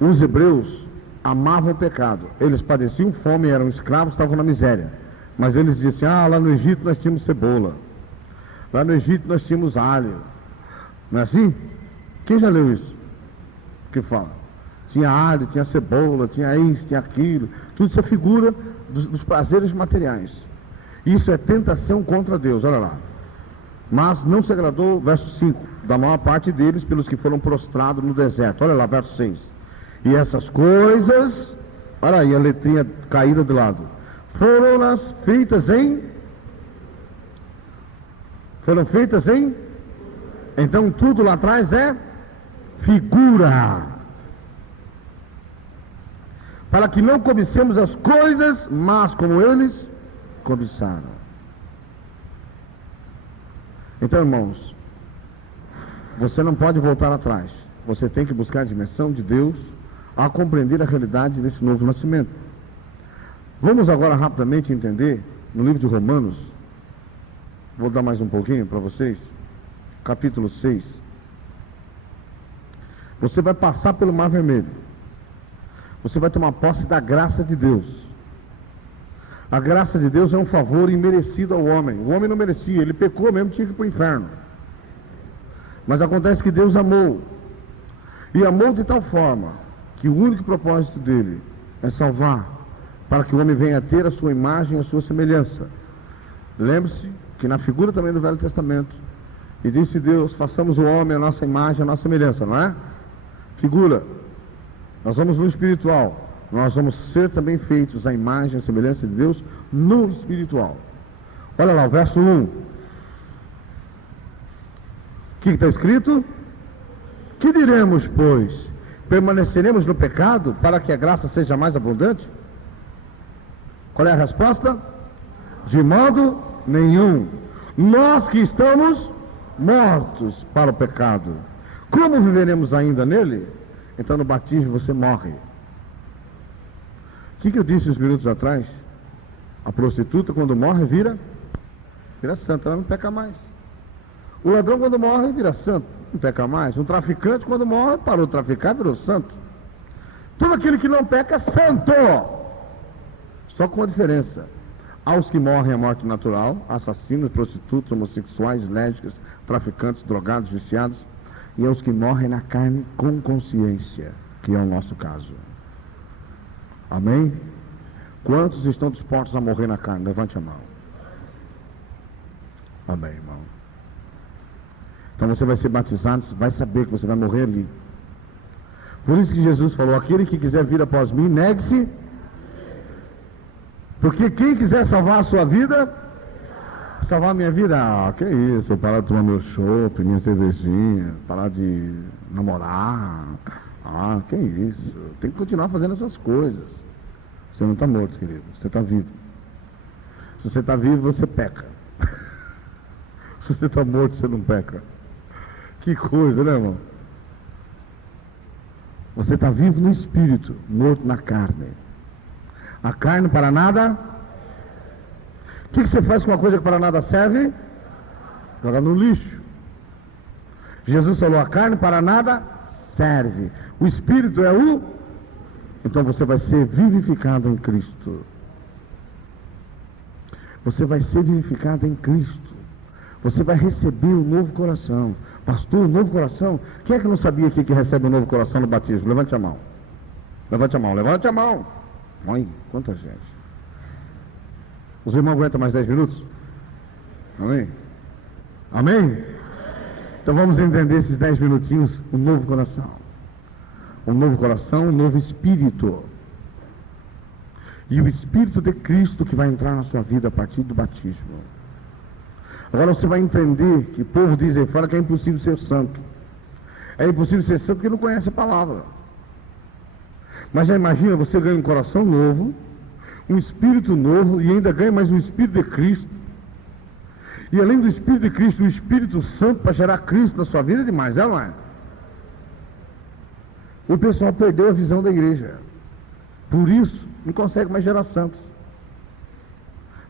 os hebreus amavam o pecado. Eles padeciam fome, eram escravos, estavam na miséria. Mas eles diziam assim, lá no Egito nós tínhamos cebola. Lá no Egito nós tínhamos alho. Não é assim? Quem já leu isso? Que fala? Tinha alho, tinha cebola, tinha isso, tinha aquilo. Tudo isso é figura dos prazeres materiais. Isso é tentação contra Deus, olha lá. Mas não se agradou, verso 5, da maior parte deles, pelos que foram prostrados no deserto. Olha lá, verso 6. E essas coisas, olha aí a letrinha caída do lado, foram feitas em... Foram feitas em? Então tudo lá atrás é figura. Para que não cobicemos as coisas, mas como eles cobiçaram. Então, irmãos, você não pode voltar atrás. Você tem que buscar a dimensão de Deus a compreender a realidade desse novo nascimento. Vamos agora rapidamente entender no livro de Romanos. Vou dar mais um pouquinho para vocês. Capítulo 6. Você vai passar pelo Mar Vermelho. Você vai tomar posse da graça de Deus. A graça de Deus é um favor imerecido ao homem. O homem não merecia, ele pecou mesmo, tinha que ir para o inferno. Mas acontece que Deus amou. E amou de tal forma que o único propósito dele é salvar, para que o homem venha a ter a sua imagem, a sua semelhança. Lembre-se que na figura também do Velho Testamento, e disse Deus, façamos o homem a nossa imagem, a nossa semelhança, não é? Figura. Nós vamos no espiritual, nós vamos ser também feitos à imagem, a semelhança de Deus no espiritual. Olha lá, o verso 1. O que está escrito? Que diremos, pois? Permaneceremos no pecado para que a graça seja mais abundante? Qual é a resposta? De modo nenhum. Nós que estamos mortos para o pecado, como viveremos ainda nele? Então no batismo você morre. O que eu disse uns minutos atrás? A prostituta, quando morre, vira santa, ela não peca mais. O ladrão, quando morre, vira santo, não peca mais. Um traficante, quando morre, parou de traficar, virou santo. Todo aquele que não peca é santo. Só com uma diferença. Aos que morrem a morte natural, assassinos, prostitutos, homossexuais, lésbicas, traficantes, drogados, viciados, e aos que morrem na carne com consciência, que é o nosso caso. Amém? Quantos estão dispostos a morrer na carne? Levante a mão. Amém, irmão. Então você vai ser batizado, vai saber que você vai morrer ali. Por isso que Jesus falou, aquele que quiser vir após mim, negue-se. Porque quem quiser salvar a sua vida, salvar a minha vida, que isso, eu parar de tomar meu chopp, minha cervejinha, parar de namorar, que isso, tem que continuar fazendo essas coisas. Você não está morto, querido, você está vivo. Se você está vivo, você peca. Se você está morto, você não peca. Que coisa, né, irmão? Você está vivo no espírito, morto na carne. A carne para nada. O que você faz com uma coisa que para nada serve? Joga no lixo. Jesus falou, a carne para nada serve. O espírito é o... Então você vai ser vivificado em Cristo. Você vai ser vivificado em Cristo. Você vai receber o novo coração. Pastor, o novo coração? Quem é que não sabia aqui que recebe o novo coração no batismo? Levante a mão. Levante a mão, levante a mão. Olha, quanta gente. Os irmãos aguentam mais 10 minutos? Amém? Amém? Então vamos entender esses 10 minutinhos, o novo coração. Um novo coração, um novo espírito. E o Espírito de Cristo que vai entrar na sua vida a partir do batismo. Agora você vai entender que o povo diz aí fora que é impossível ser santo. É impossível ser santo porque não conhece a palavra. Mas já imagina, você ganha um coração novo, um espírito novo e ainda ganha mais um Espírito de Cristo. E além do Espírito de Cristo, o Espírito Santo para gerar Cristo na sua vida é demais, não é? O pessoal perdeu a visão da igreja. Por isso, não consegue mais gerar santos.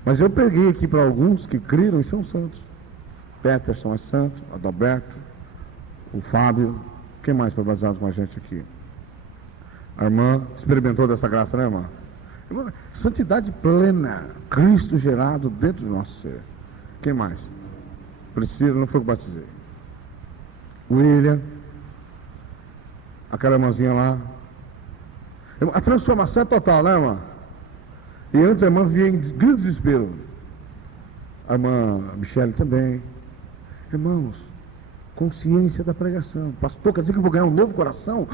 Mas eu peguei aqui para alguns que creram e são santos. Peterson é santo, Adalberto, o Fábio. Quem mais foi batizado com a gente aqui? A irmã experimentou dessa graça, né, irmã? Irmã, santidade plena, Cristo gerado dentro do nosso ser. Quem mais? Priscila, não foi que eu batizei. William, aquela irmãzinha lá. A transformação é total, né, irmã? E antes a irmã vivia em grande desespero. A irmã Michele também. Irmãos, consciência da pregação. Pastor, quer dizer que eu vou ganhar um novo coração?